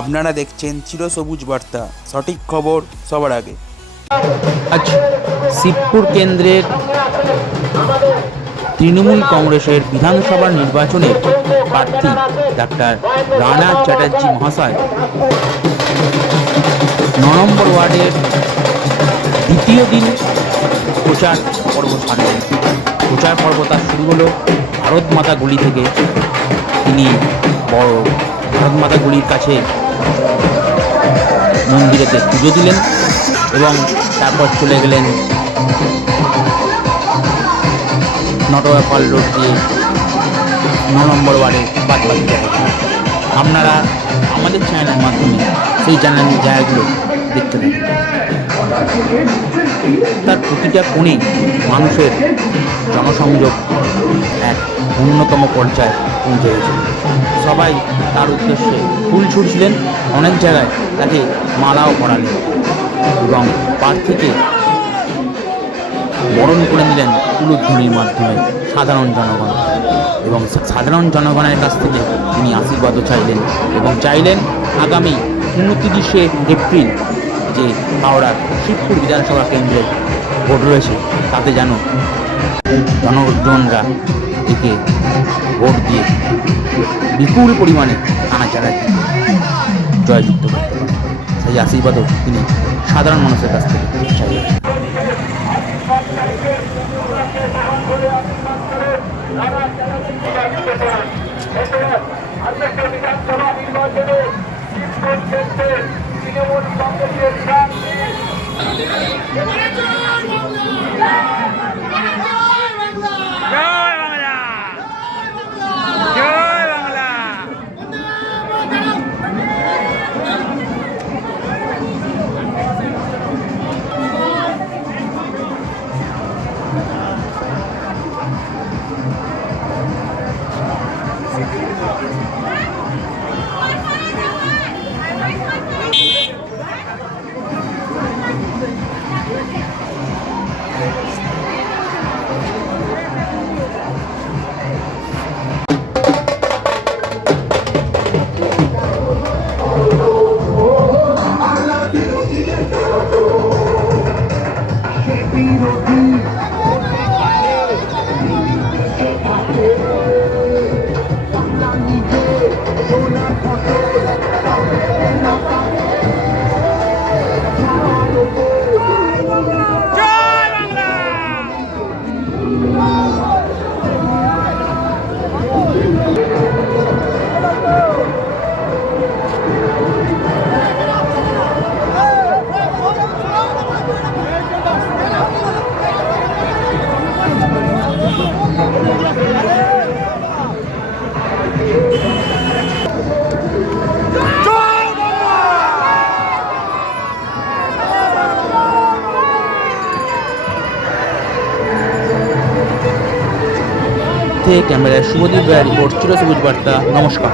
আপনারা দেখছেন চিরসবুজ বার্তা, সঠিক খবর সবার আগে। আজ শিবপুর কেন্দ্রের তৃণমূল কংগ্রেসের বিধানসভা নির্বাচনের প্রার্থী ডাক্তার রানা চ্যাটার্জি মহাশয় 9 নম্বর ওয়ার্ডের দ্বিতীয় দিন প্রচার পর্ব সারলেন। প্রচার পর্ব তার শুরু হলো ভারত মাতা গলি থেকে। তিনি ভারত মাতা গলির কাছে মন্দিরেতে পুজো দিলেন এবং তারপর চলে গেলেন নটওয়াপাল রোড দিয়ে 9 নম্বর ওয়ার্ডে বাদবাকি জায়গায়। আপনারা আমাদের চ্যানেলের মাধ্যমে সেই চ্যানেলের জায়গাগুলো দেখতে থাকেন। তার প্রতিটা কোণে মানুষের জনসংযোগ এক অন্যতম পর্যায়ে পৌঁছে গেছে। সবাই তার উদ্দেশ্যে ফুল ছুঁড়ছিলেন, অনেক জায়গায় তাকে মালাও পরালেন এবং প্রার্থীকে বরণ করে নিলেন তুলধ্বনির মাধ্যমে সাধারণ জনগণ। এবং সাধারণ জনগণের কাছ থেকে তিনি আশীর্বাদও চাইলেন এবং চাইলেন আগামী 29শে এপ্রিল যে হাওড়ার শিবপুর বিধানসভা কেন্দ্রের ভোট রয়েছে তাতে যেন জনগণরা একে ভোট দিয়ে বিপুল পরিমাণে রানা চ্যাটার্জি জয়যুক্ত করতে পারেন। সেই আশীর্বাদও তিনি সাধারণ মানুষের কাছ থেকে চাইলেন। ক্যামেরায় শুভদীপ রায় রিপোর্ট, চিরসবুজ বার্তা। নমস্কার।